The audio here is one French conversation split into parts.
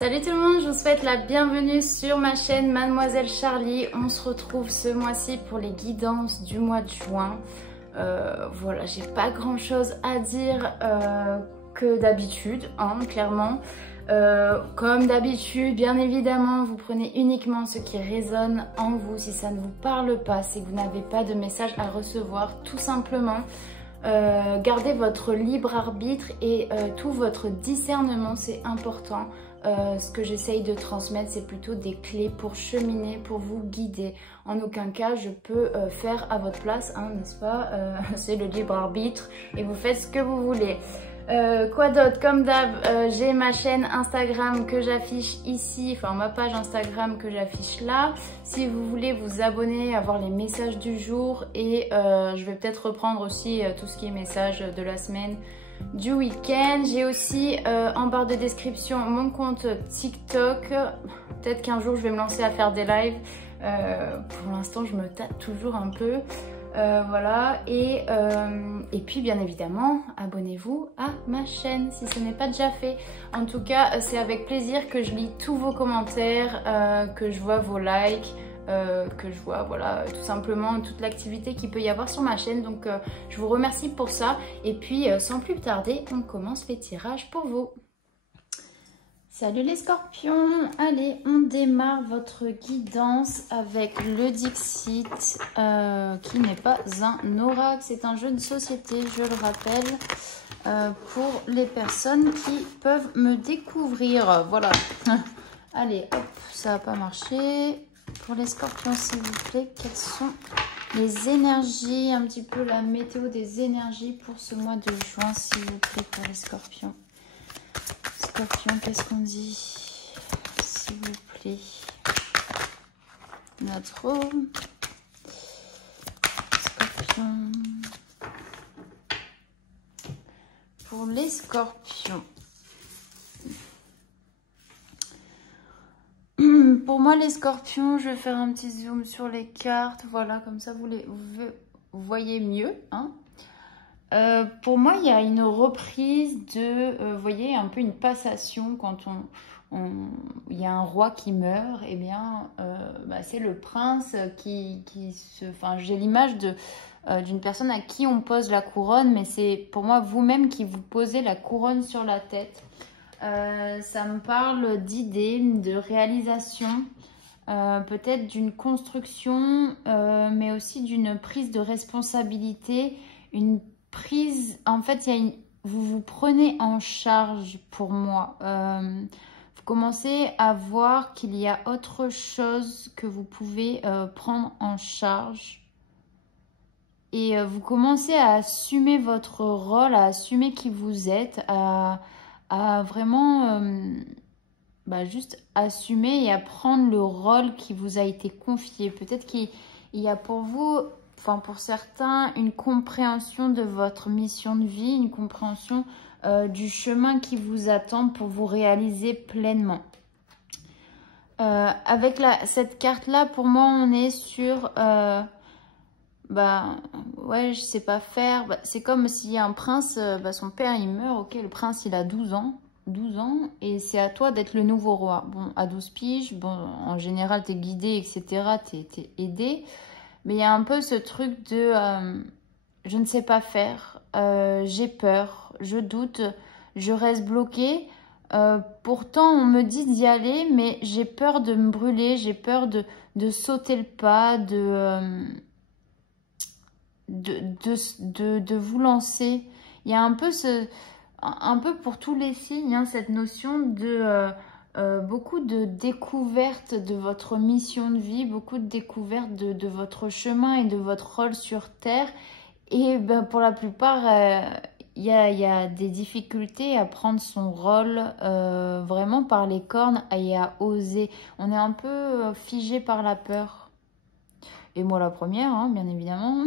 Salut tout le monde, je vous souhaite la bienvenue sur ma chaîne Mademoiselle Charlie. On se retrouve ce mois-ci pour les guidances du mois de juin. Voilà, j'ai pas grand chose à dire que d'habitude, hein, clairement. Comme d'habitude, bien évidemment, vous prenez uniquement ce qui résonne en vous. Si ça ne vous parle pas, c'est que vous n'avez pas de message à recevoir, tout simplement. Gardez votre libre arbitre et tout votre discernement, c'est important. Ce que j'essaye de transmettre, c'est plutôt des clés pour cheminer, pour vous guider. En aucun cas, je peux faire à votre place, hein, n'est-ce pas? C'est le libre arbitre et vous faites ce que vous voulez. Quoi d'autre? Comme d'hab, j'ai ma chaîne Instagram que j'affiche ici, enfin ma page Instagram que j'affiche là. Si vous voulez vous abonner, avoir les messages du jour et je vais peut-être reprendre aussi tout ce qui est messages de la semaine, du week-end. J'ai aussi en barre de description mon compte TikTok. Peut-être qu'un jour je vais me lancer à faire des lives. Pour l'instant je me tâte toujours un peu. Voilà, et puis bien évidemment, abonnez-vous à ma chaîne si ce n'est pas déjà fait. En tout cas, c'est avec plaisir que je lis tous vos commentaires, que je vois vos likes, que je vois, voilà, tout simplement toute l'activité qu'il peut y avoir sur ma chaîne. Donc, je vous remercie pour ça. Et puis, sans plus tarder, on commence les tirages pour vous. Salut les scorpions, allez on démarre votre guidance avec le Dixit qui n'est pas un oracle, c'est un jeu de société, je le rappelle, pour les personnes qui peuvent me découvrir, voilà. Allez hop, ça n'a pas marché. Pour les scorpions s'il vous plaît, quelles sont les énergies, un petit peu la météo des énergies pour ce mois de juin s'il vous plaît pour les scorpions. Scorpion, qu'est-ce qu'on dit? S'il vous plaît. Notre Scorpion. Pour les scorpions. Pour moi, les scorpions, je vais faire un petit zoom sur les cartes. Voilà, comme ça, vous voyez mieux, hein. Pour moi, il y a une reprise de, vous voyez, un peu une passation quand il y a un roi qui meurt, et bien, c'est le prince qui se, enfin, j'ai l'image d'une personne à qui on pose la couronne, mais c'est pour moi vous-même qui vous posez la couronne sur la tête. Ça me parle d'idées, de réalisation, peut-être d'une construction, mais aussi d'une prise de responsabilité, une prise, en fait, vous vous prenez en charge pour moi. Vous commencez à voir qu'il y a autre chose que vous pouvez prendre en charge. Et vous commencez à assumer votre rôle, à assumer qui vous êtes, à vraiment juste assumer et à prendre le rôle qui vous a été confié. Peut-être qu'il y a pour vous... Enfin, pour certains, une compréhension de votre mission de vie, une compréhension du chemin qui vous attend pour vous réaliser pleinement. Avec cette carte-là, pour moi, on est sur... ouais, je sais pas faire. C'est comme s'il y a un prince, son père, il meurt. Ok, le prince, il a 12 ans. 12 ans, et c'est à toi d'être le nouveau roi. Bon, à 12 piges, bon, en général, t'es guidé, etc., t'es aidé. Mais il y a un peu ce truc de je ne sais pas faire, j'ai peur, je doute, je reste bloquée. Pourtant, on me dit d'y aller, mais j'ai peur de me brûler, j'ai peur de sauter le pas, de vous lancer. Il y a un peu, un peu pour tous les signes, hein, cette notion de... beaucoup de découvertes de votre mission de vie, beaucoup de découvertes de votre chemin et de votre rôle sur Terre. Et pour la plupart, il y a des difficultés à prendre son rôle vraiment par les cornes et à oser. On est un peu figé par la peur. Et moi la première, hein, bien évidemment.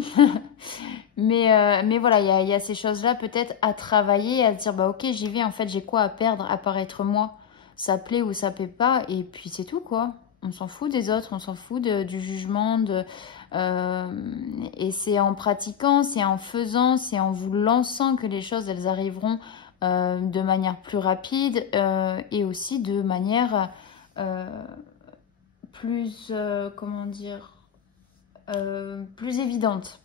mais voilà, il y a ces choses-là peut-être à travailler, à se dire, ok, j'y vais, en fait, j'ai quoi à perdre, à paraître moi. Ça plaît ou ça plaît pas, et puis c'est tout, quoi. On s'en fout des autres, on s'en fout du jugement. Et c'est en pratiquant, c'est en faisant, c'est en vous lançant que les choses, elles arriveront de manière plus rapide et aussi de manière plus, comment dire, plus évidente.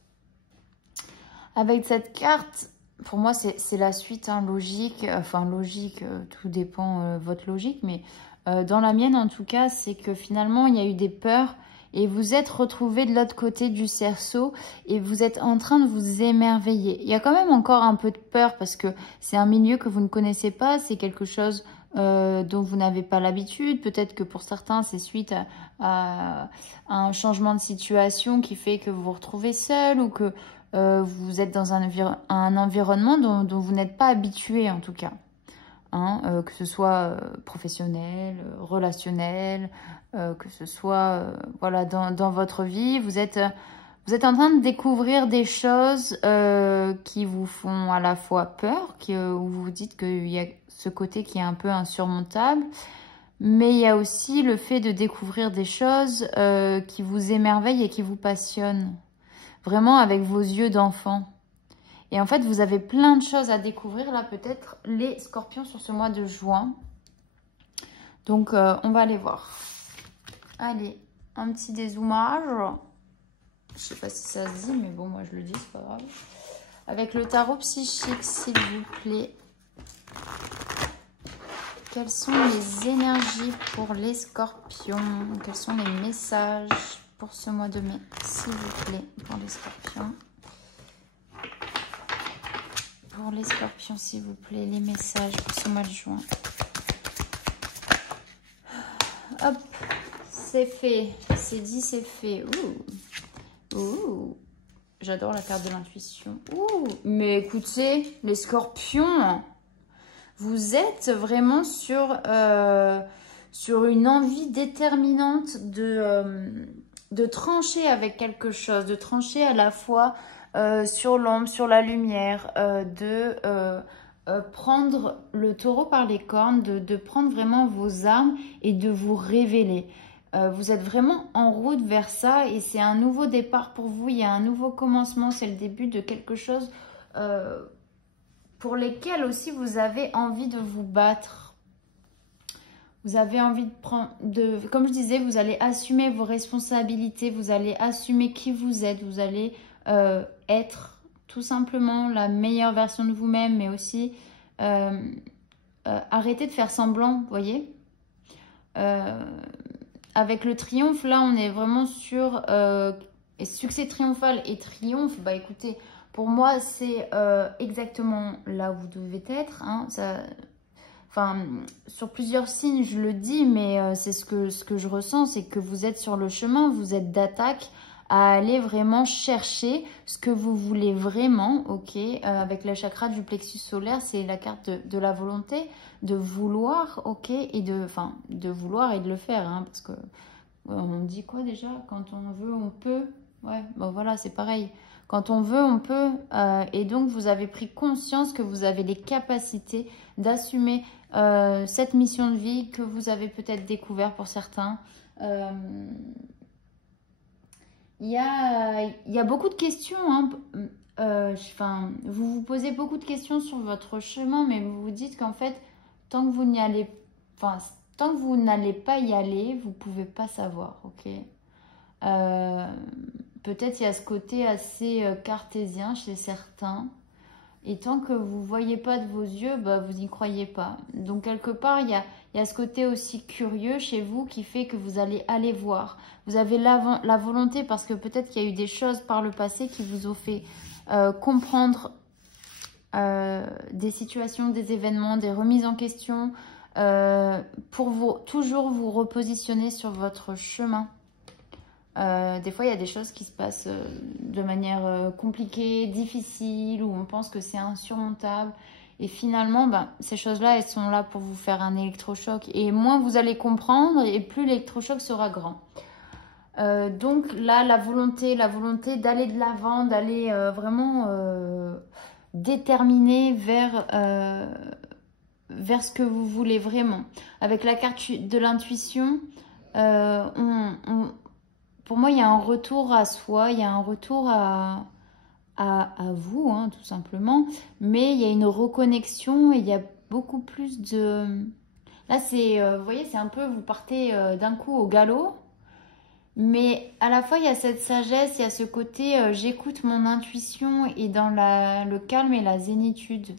Avec cette carte, pour moi, c'est la suite hein, logique. Enfin, logique, tout dépend votre logique. Mais dans la mienne, en tout cas, c'est que finalement, il y a eu des peurs. Et vous êtes retrouvés de l'autre côté du cerceau. Et vous êtes en train de vous émerveiller. Il y a quand même encore un peu de peur. Parce que c'est un milieu que vous ne connaissez pas. C'est quelque chose dont vous n'avez pas l'habitude. Peut-être que pour certains, c'est suite à un changement de situation qui fait que vous vous retrouvez seul. Ou que... vous êtes dans un environnement dont vous n'êtes pas habitué en tout cas, hein, que ce soit professionnel, relationnel, que ce soit voilà, dans votre vie, vous êtes en train de découvrir des choses qui vous font à la fois peur, où vous vous dites qu'il y a ce côté qui est un peu insurmontable, mais il y a aussi le fait de découvrir des choses qui vous émerveillent et qui vous passionnent. Vraiment avec vos yeux d'enfant. Et en fait, vous avez plein de choses à découvrir là, peut-être, les scorpions sur ce mois de juin. Donc, on va aller voir. Allez, un petit dézoomage. Je sais pas si ça se dit, mais bon, moi je le dis, c'est pas grave. Avec le tarot psychique, s'il vous plaît. Quelles sont les énergies pour les scorpions? Quels sont les messages pour ce mois de mai, s'il vous plaît, pour les scorpions? Pour les scorpions, s'il vous plaît, les messages pour ce mois de juin. Hop, c'est fait. C'est dit, c'est fait. Ouh. Ouh. J'adore la carte de l'intuition. Ouh. Mais écoutez, les scorpions, vous êtes vraiment sur une envie déterminante de trancher avec quelque chose, de trancher à la fois sur l'ombre, sur la lumière, de prendre le taureau par les cornes, de prendre vraiment vos armes et de vous révéler. Vous êtes vraiment en route vers ça et c'est un nouveau départ pour vous, il y a un nouveau commencement, c'est le début de quelque chose pour lesquels aussi vous avez envie de vous battre. Vous avez envie de prendre, comme je disais, vous allez assumer vos responsabilités, vous allez assumer qui vous êtes, vous allez être tout simplement la meilleure version de vous-même, mais aussi arrêter de faire semblant, vous voyez. Avec le triomphe, là, on est vraiment sur succès triomphal et triomphe. Bah écoutez, pour moi, c'est exactement là où vous devez être, hein, ça... Enfin, sur plusieurs signes, je le dis, mais c'est ce que je ressens, c'est que vous êtes sur le chemin, vous êtes d'attaque à aller vraiment chercher ce que vous voulez vraiment, ok. Avec le chakra du plexus solaire, c'est la carte de la volonté, de vouloir, ok, et de vouloir et de le faire, hein, parce que on dit quoi déjà? Quand on veut, on peut. Ouais, bon voilà, c'est pareil. Quand on veut, on peut. Et donc, vous avez pris conscience que vous avez les capacités d'assumer cette mission de vie que vous avez peut-être découvert pour certains. Il y a beaucoup de questions. Hein. Vous vous posez beaucoup de questions sur votre chemin, mais vous vous dites qu'en fait, tant que vous n'y allez, tant que vous n'allez pas y aller, vous ne pouvez pas savoir, ok. Peut-être il y a ce côté assez cartésien chez certains. Et tant que vous ne voyez pas de vos yeux, bah, vous n'y croyez pas. Donc quelque part, il y a ce côté aussi curieux chez vous qui fait que vous allez aller voir. Vous avez la volonté parce que peut-être qu'il y a eu des choses par le passé qui vous ont fait comprendre des situations, des événements, des remises en question pour toujours vous repositionner sur votre chemin. Des fois, il y a des choses qui se passent de manière compliquée, difficile, où on pense que c'est insurmontable. Et finalement, ces choses-là, elles sont là pour vous faire un électrochoc. Et moins vous allez comprendre, et plus l'électrochoc sera grand. Donc là, la volonté d'aller de l'avant, d'aller vraiment déterminer vers ce que vous voulez vraiment. Avec la carte de l'intuition, pour moi, il y a un retour à soi, il y a un retour à à vous, hein, tout simplement. Mais il y a une reconnexion et il y a beaucoup plus de... Là, c'est, vous voyez, c'est un peu, vous partez d'un coup au galop. Mais à la fois, il y a cette sagesse, il y a ce côté, j'écoute mon intuition et dans le calme et la zénitude.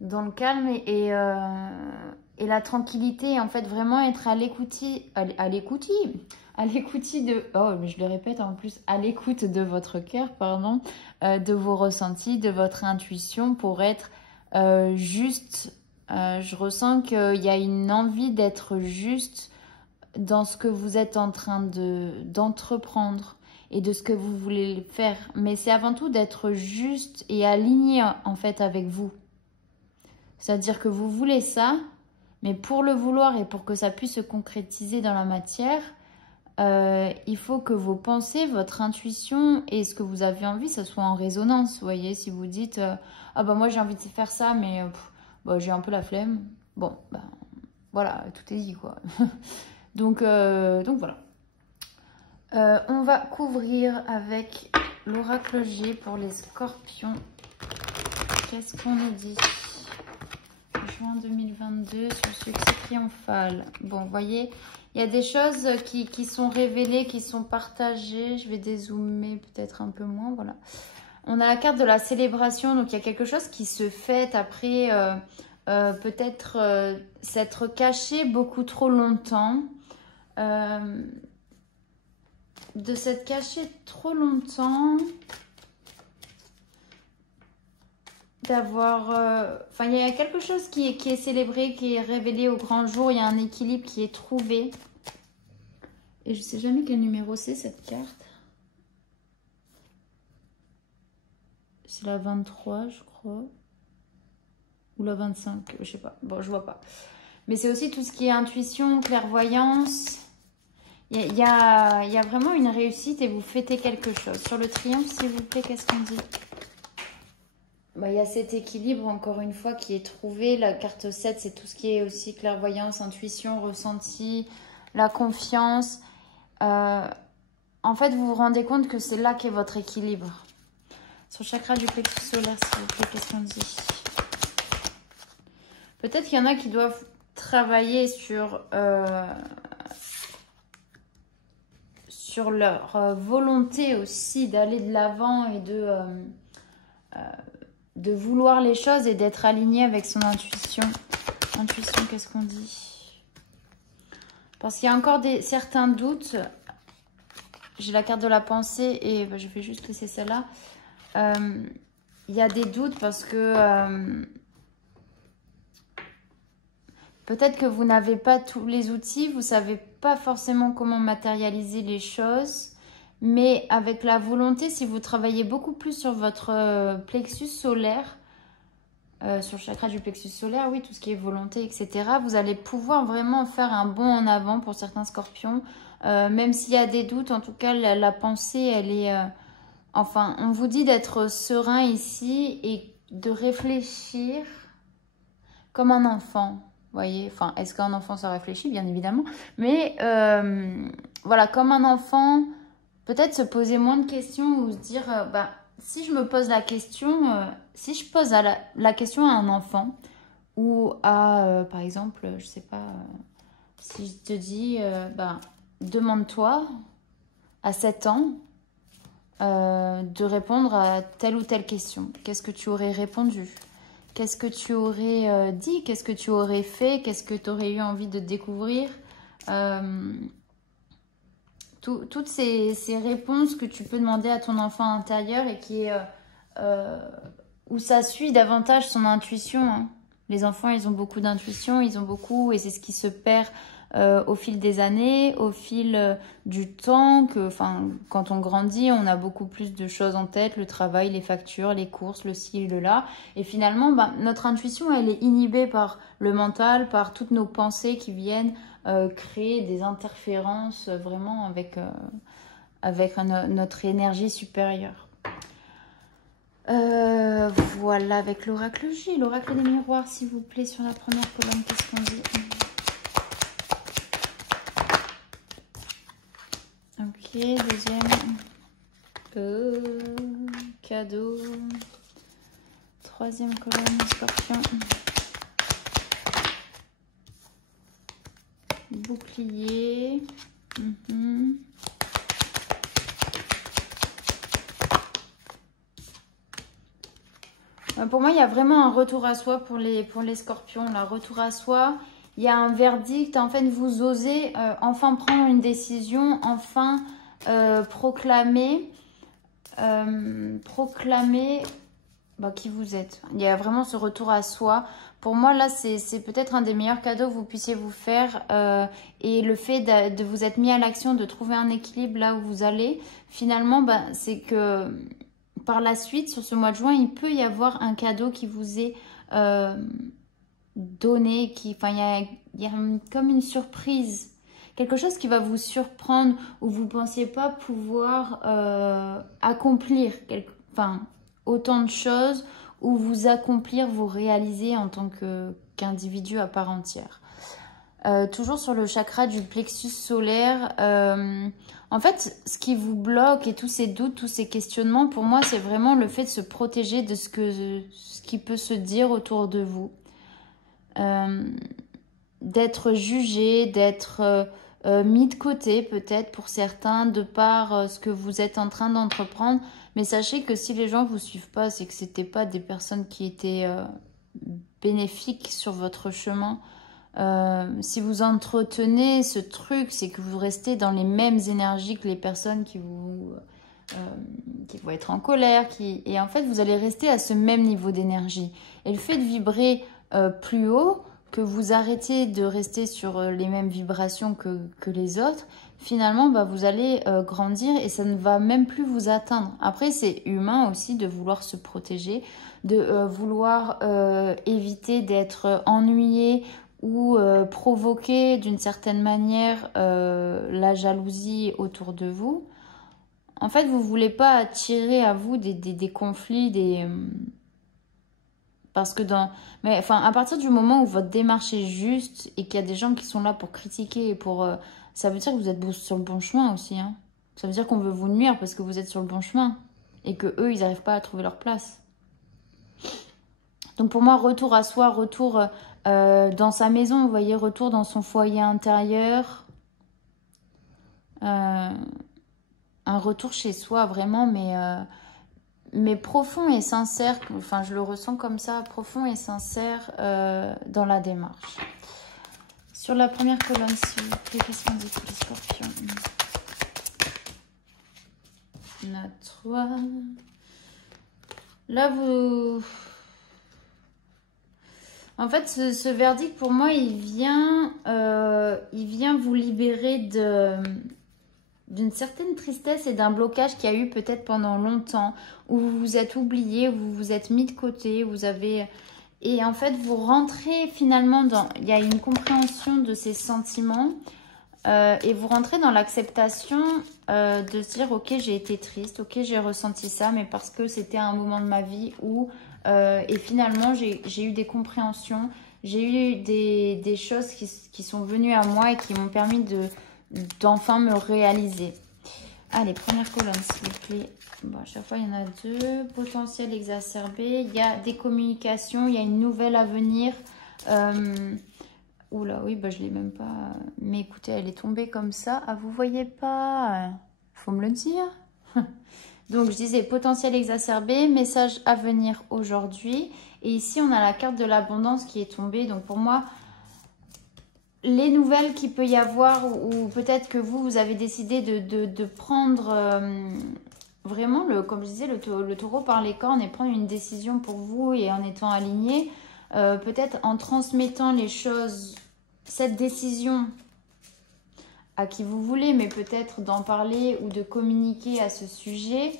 Dans le calme et la tranquillité, en fait, vraiment être à l'écoutis de... Oh, mais je le répète en plus, à l'écoute de votre cœur, pardon, de vos ressentis, de votre intuition pour être juste. Je ressens qu'il y a une envie d'être juste dans ce que vous êtes en train d'entreprendre et de ce que vous voulez faire. Mais c'est avant tout d'être juste et aligné en fait avec vous. C'est-à-dire que vous voulez ça, mais pour le vouloir et pour que ça puisse se concrétiser dans la matière, il faut que vos pensées, votre intuition et ce que vous avez envie, ça soit en résonance. Vous voyez, si vous dites ah bah moi j'ai envie de faire ça, mais bah, j'ai un peu la flemme. Bon, bah, voilà, tout est dit quoi. Donc voilà. On va couvrir avec l'oracle G pour les scorpions. Qu'est-ce qu'on nous dit? Juin 2022 sur succès triomphal. Bon, vous voyez, il y a des choses qui sont révélées, qui sont partagées. Je vais dézoomer peut-être un peu moins, voilà. On a la carte de la célébration, donc il y a quelque chose qui se fête après peut-être s'être caché beaucoup trop longtemps. De s'être caché trop longtemps, d'avoir... Enfin, il y a quelque chose qui est célébré, qui est révélé au grand jour, il y a un équilibre qui est trouvé. Et je ne sais jamais quel numéro c'est cette carte. C'est la 23, je crois. Ou la 25, je sais pas. Bon, je vois pas. Mais c'est aussi tout ce qui est intuition, clairvoyance. Il y a vraiment une réussite et vous fêtez quelque chose. Sur le triomphe, s'il vous plaît, qu'est-ce qu'on dit? Bah, il y a cet équilibre, encore une fois, qui est trouvé. La carte 7, c'est tout ce qui est aussi clairvoyance, intuition, ressenti, la confiance. En fait, vous vous rendez compte que c'est là qu'est votre équilibre. Sur le chakra du plexus solaire, s'il vous plaît, qu'est-ce qu'on dit? Peut-être qu'il y en a qui doivent travailler sur leur volonté aussi d'aller de l'avant et de vouloir les choses et d'être aligné avec son intuition. Intuition, qu'est-ce qu'on dit? Parce qu'il y a encore certains doutes. J'ai la carte de la pensée et je vais juste laisser celle-là. Il y a des doutes parce que peut-être que vous n'avez pas tous les outils, vous ne savez pas forcément comment matérialiser les choses. Mais avec la volonté, si vous travaillez beaucoup plus sur votre plexus solaire, sur le chakra du plexus solaire, oui, tout ce qui est volonté, etc., vous allez pouvoir vraiment faire un bond en avant pour certains scorpions. Même s'il y a des doutes, en tout cas, la pensée, elle est... enfin, on vous dit d'être serein ici et de réfléchir comme un enfant. Vous voyez, enfin, est-ce qu'un enfant ça réfléchit? Bien évidemment. Mais voilà, comme un enfant... Peut-être se poser moins de questions ou se dire, bah, si je me pose la question, si je pose la question à un enfant ou à, par exemple, je sais pas, si je te dis, bah, demande-toi à 7 ans de répondre à telle ou telle question. Qu'est-ce que tu aurais répondu? Qu'est-ce que tu aurais dit? Qu'est-ce que tu aurais fait? Qu'est-ce que tu aurais eu envie de découvrir? Toutes ces réponses que tu peux demander à ton enfant intérieur et qui est où ça suit davantage son intuition. Hein. Les enfants, ils ont beaucoup d'intuition, ils ont beaucoup, et c'est ce qui se perd au fil des années, au fil du temps. Quand on grandit, on a beaucoup plus de choses en tête, le travail, les factures, les courses, le ci, le là. Et finalement, notre intuition, elle est inhibée par le mental, par toutes nos pensées qui viennent créer des interférences vraiment avec notre énergie supérieure. Voilà, avec l'oracle J, l'oracle des miroirs, s'il vous plaît, sur la première colonne, qu'est-ce qu'on dit? Ok, deuxième. cadeau. Troisième colonne, Scorpion. Bouclier. Pour moi, il y a vraiment un retour à soi pour les scorpions. Là, retour à soi, il y a un verdict. En fait, vous osez enfin prendre une décision, enfin proclamer qui vous êtes. Il y a vraiment ce retour à soi. Pour moi, là, c'est peut-être un des meilleurs cadeaux que vous puissiez vous faire. Et le fait de vous être mis à l'action, de trouver un équilibre là où vous allez, finalement, c'est que par la suite, sur ce mois de juin, il peut y avoir un cadeau qui vous est donné. Il y a comme une surprise. Quelque chose qui va vous surprendre où vous ne pensiez pas pouvoir accomplir autant de choses, ou vous accomplir, vous réaliser en tant qu'individu à part entière. Toujours sur le chakra du plexus solaire, en fait, ce qui vous bloque et tous ces doutes, tous ces questionnements, pour moi, c'est vraiment le fait de se protéger de ce qui peut se dire autour de vous. D'être jugé, d'être mis de côté peut-être pour certains de par ce que vous êtes en train d'entreprendre. Mais sachez que si les gens ne vous suivent pas, c'est que ce n'étaient pas des personnes qui étaient bénéfiques sur votre chemin. Si vous entretenez ce truc, c'est que vous restez dans les mêmes énergies que les personnes qui vont être en colère. Et en fait, vous allez rester à ce même niveau d'énergie. Et le fait de vibrer plus haut, que vous arrêtez de rester sur les mêmes vibrations que les autres, finalement, vous allez grandir et ça ne va même plus vous atteindre. Après, c'est humain aussi de vouloir se protéger, de vouloir éviter d'être ennuyé ou provoquer d'une certaine manière la jalousie autour de vous. En fait, vous ne voulez pas attirer à vous des conflits, parce que à partir du moment où votre démarche est juste et qu'il y a des gens qui sont là pour critiquer et ça veut dire que vous êtes sur le bon chemin aussi. Hein. Ça veut dire qu'on veut vous nuire parce que vous êtes sur le bon chemin et que eux, ils n'arrivent pas à trouver leur place. Donc pour moi, retour à soi, retour dans sa maison, vous voyez, retour dans son foyer intérieur. Un retour chez soi, vraiment, mais profond et sincère. Enfin, je le ressens comme ça, profond et sincère dans la démarche. Sur la première colonne, s'il vous plaît, qu'est-ce qu'on dit pour les scorpions? Notre 3. Là, en fait, ce verdict, pour moi, il vient vous libérer d'une certaine tristesse et d'un blocage qu'il y a eu peut-être pendant longtemps, où vous vous êtes oublié, où vous vous êtes mis de côté, et en fait, vous rentrez finalement il y a une compréhension de ces sentiments, et vous rentrez dans l'acceptation de se dire, ok, j'ai été triste, ok, j'ai ressenti ça, mais parce que c'était un moment de ma vie où, et finalement, j'ai eu des compréhensions, j'ai eu des choses qui sont venues à moi et qui m'ont permis d'enfin me réaliser. Allez, première colonne, s'il vous plaît. Bon, à chaque fois, il y en a 2. Potentiel exacerbé. Il y a des communications. Il y a une nouvelle à venir. Oula, oui, je ne l'ai même pas. Mais écoutez, elle est tombée comme ça. Ah, vous ne voyez pas? Faut me le dire. Donc, je disais potentiel exacerbé. Message à venir aujourd'hui. Et ici, on a la carte de l'abondance qui est tombée. Donc, pour moi, les nouvelles qu'il peut y avoir, ou peut-être que vous avez décidé de prendre vraiment, comme je disais, le taureau par les cornes et prendre une décision pour vous et en étant aligné, peut-être en transmettant les choses, cette décision à qui vous voulez, mais peut-être d'en parler ou de communiquer à ce sujet.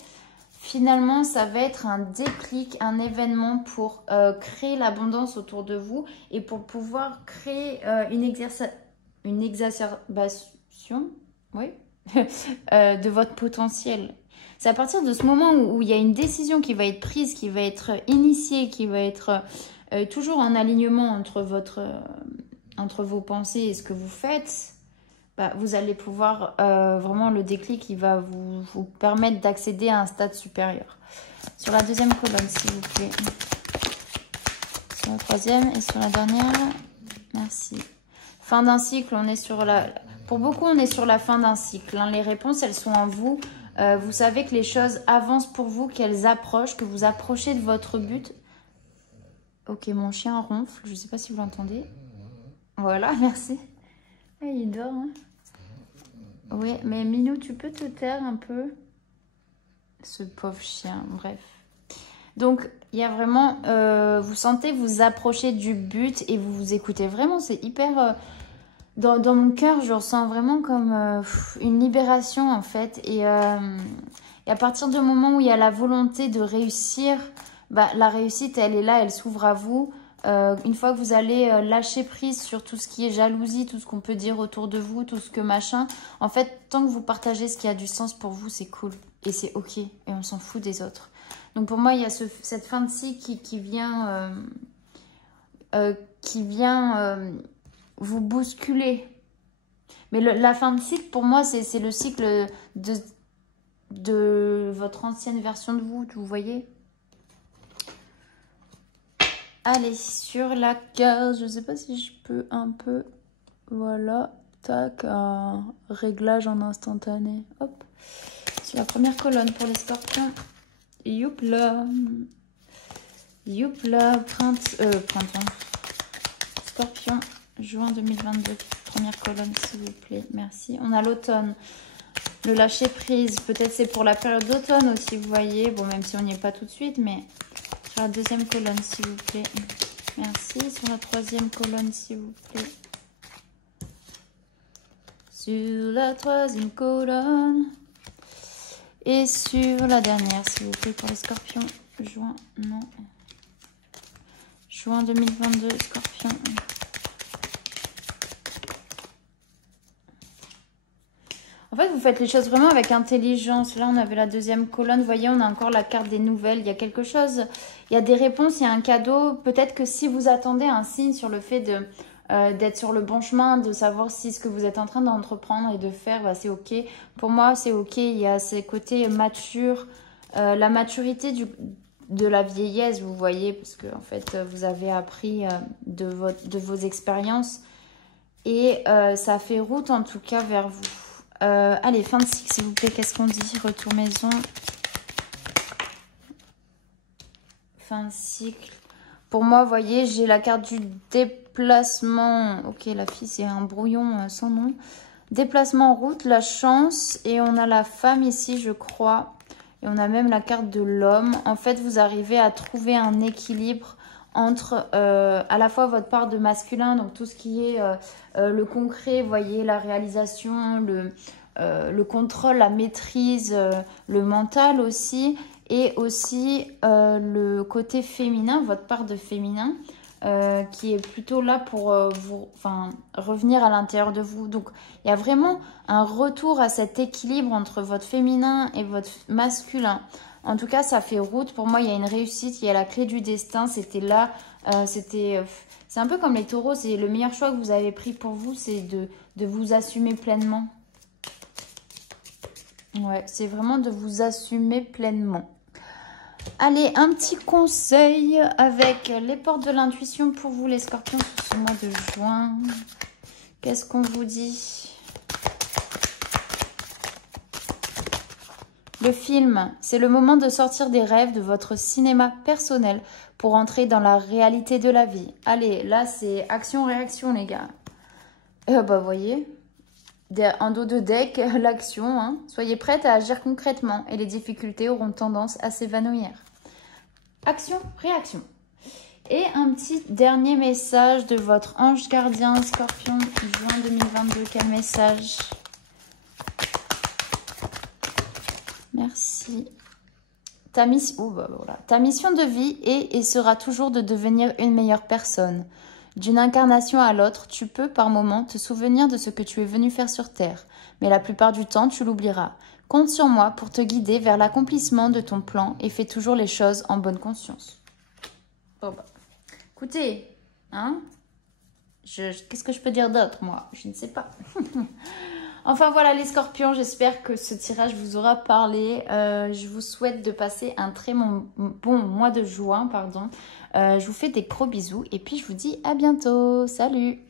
Finalement, ça va être un déclic, un événement pour créer l'abondance autour de vous et pour pouvoir créer une exacerbation, oui, de votre potentiel. C'est à partir de ce moment où il y a une décision qui va être prise, qui va être initiée, qui va être toujours en alignement entre vos pensées et ce que vous faites. bah, vous allez pouvoir, vraiment le déclic, il va vous permettre d'accéder à un stade supérieur. Sur la deuxième colonne, s'il vous plaît. Sur la troisième et sur la dernière. Merci. Fin d'un cycle, on est sur la... Pour beaucoup, on est sur la fin d'un cycle. Hein. Les réponses, elles sont en vous. Vous savez que les choses avancent pour vous, qu'elles approchent, que vous approchez de votre but. Ok, mon chien ronfle. Je ne sais pas si vous l'entendez. Voilà, merci. Ah, il dort. Hein. Oui, mais Minou, tu peux te taire un peu? Ce pauvre chien, bref. Donc, il y a vraiment... vous sentez vous approcher du but et vous vous écoutez vraiment. C'est hyper... Dans mon cœur, je ressens vraiment comme une libération, en fait. Et à partir du moment où il y a la volonté de réussir, bah, la réussite, elle est là, elle s'ouvre à vous. Une fois que vous allez lâcher prise sur tout ce qui est jalousie, tout ce qu'on peut dire autour de vous, tout ce que machin, en fait, tant que vous partagez ce qui a du sens pour vous, c'est cool. Et c'est ok. Et on s'en fout des autres. Donc pour moi, il y a cette fin de cycle qui vient vous bousculer. Mais la fin de cycle, pour moi, c'est le cycle de votre ancienne version de vous, vous voyez? Allez, sur la case, je ne sais pas si je peux un peu... Voilà, tac, un réglage en instantané. Hop. Sur la première colonne pour les scorpions. Youpla. Youpla, printemps. Scorpion, juin 2022. Première colonne, s'il vous plaît. Merci. On a l'automne. Le lâcher prise. Peut-être c'est pour la période d'automne aussi, vous voyez. Bon, même si on n'y est pas tout de suite, mais... Sur la deuxième colonne, s'il vous plaît. Merci. Sur la troisième colonne, s'il vous plaît. Sur la troisième colonne. Et sur la dernière, s'il vous plaît, pour les scorpions. Juin, non. Juin 2022, scorpion. En fait, vous faites les choses vraiment avec intelligence. Là, on avait la deuxième colonne. Vous voyez, on a encore la carte des nouvelles. Il y a quelque chose, il y a des réponses, il y a un cadeau. Peut-être que si vous attendez un signe sur le fait d'être sur le bon chemin, de savoir si ce que vous êtes en train d'entreprendre et de faire, bah, c'est ok. Pour moi, c'est ok. Il y a ces côtés matures, la maturité de la vieillesse, vous voyez, parce que en fait, vous avez appris de vos expériences et ça fait route en tout cas vers vous. Allez, fin de cycle, s'il vous plaît. Qu'est-ce qu'on dit? Retour maison. Fin de cycle. Pour moi, vous voyez, j'ai la carte du déplacement. Ok, la fille, c'est un brouillon sans nom. Déplacement en route, la chance. Et on a la femme ici, je crois. Et on a même la carte de l'homme. En fait, vous arrivez à trouver un équilibre entre à la fois votre part de masculin, donc tout ce qui est le concret, vous voyez, la réalisation, le contrôle, la maîtrise, le mental aussi, et aussi le côté féminin, votre part de féminin, qui est plutôt là pour revenir à l'intérieur de vous. Donc, il y a vraiment un retour à cet équilibre entre votre féminin et votre masculin. En tout cas, ça fait route. Pour moi, il y a une réussite, il y a la clé du destin. C'était là, c'est un peu comme les taureaux. C'est le meilleur choix que vous avez pris pour vous, c'est de vous assumer pleinement. Ouais, c'est vraiment de vous assumer pleinement. Allez, un petit conseil avec les portes de l'intuition pour vous, les scorpions, sur ce mois de juin. Qu'est-ce qu'on vous dit ? Le film, c'est le moment de sortir des rêves de votre cinéma personnel pour entrer dans la réalité de la vie. Allez, là, c'est action-réaction, les gars. Bah, vous voyez, en dos de deck, l'action. Hein. Soyez prêts à agir concrètement et les difficultés auront tendance à s'évanouir. Action, réaction. Et un petit dernier message de votre ange gardien, Scorpion, juin 2022. Quel message ? Merci. Ta mission de vie est et sera toujours de devenir une meilleure personne. D'une incarnation à l'autre, tu peux par moments te souvenir de ce que tu es venu faire sur Terre, mais la plupart du temps, tu l'oublieras. Compte sur moi pour te guider vers l'accomplissement de ton plan et fais toujours les choses en bonne conscience. Bon bah, écoutez, hein, Qu'est-ce que je peux dire d'autre, moi? Je ne sais pas. Enfin voilà les scorpions, j'espère que ce tirage vous aura parlé. Je vous souhaite de passer un très bon mois de juin, pardon. Je vous fais des gros bisous et puis je vous dis à bientôt. Salut!